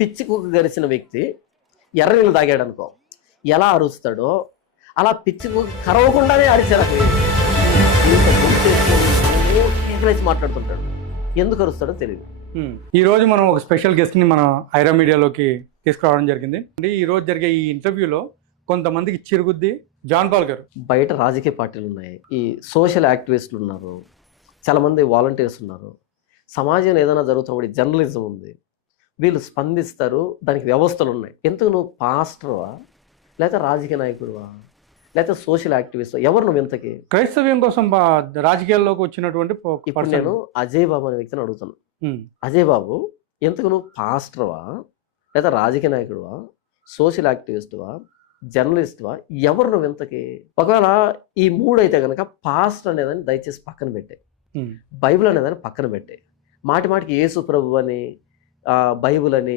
పిచ్చి కుక్క గరిచిన వ్యక్తి ఎర్ర నీళ్ళు తాగాడు అనుకో, ఎలా అరుస్తాడో అలా పిచ్చి కుక్క కరవకుండానే అరిచారు. మాట్లాడుతుంటాడు, ఎందుకు అరుస్తాడో తెలియదు. ఈ రోజు మనం ఒక స్పెషల్ గెస్ట్ ని మన ఐరా మీడియాలోకి తీసుకురావడం జరిగింది. ఈ రోజు జరిగే ఈ ఇంటర్వ్యూలో కొంతమందికి చిరుగుద్ది జాన్ పాల్ గారు. బయట రాజకీయ పార్టీలు ఉన్నాయి, ఈ సోషల్ యాక్టివిస్టులు ఉన్నారు, చాలామంది వాలంటీర్స్ ఉన్నారు, సమాజంలో ఏదైనా జరుగుతున్నప్పుడు జర్నలిజం ఉంది, వీళ్ళు స్పందిస్తారు, దానికి వ్యవస్థలు ఉన్నాయి. ఎందుకు నువ్వు పాస్టర్వా, లేకపోతే రాజకీయ నాయకుడువా, లేకపోతే సోషల్ యాక్టివిస్ట్, ఎవరు నువ్వు ఇంతకి? క్రైస్తవ్యం కోసం రాజకీయాల్లోకి వచ్చినటువంటి ఇప్పుడు నేను అజయ్ బాబు అనే వ్యక్తిని అడుగుతాను, అజయ్ బాబు ఎందుకు నువ్వు పాస్టర్వా, లేదా రాజకీయ నాయకుడువా, సోషల్ యాక్టివిస్టువా, జర్నలిస్ట్వా, ఎవరు నువ్వు ఇంతకి? ఒకవేళ ఈ మూడు అయితే కనుక పాస్టర్ అనేదాన్ని దయచేసి పక్కన పెట్టే, బైబిల్ అనేదాన్ని పక్కన పెట్టే, మాటి మాటికి యేసు ప్రభు అని బైబిల్ అని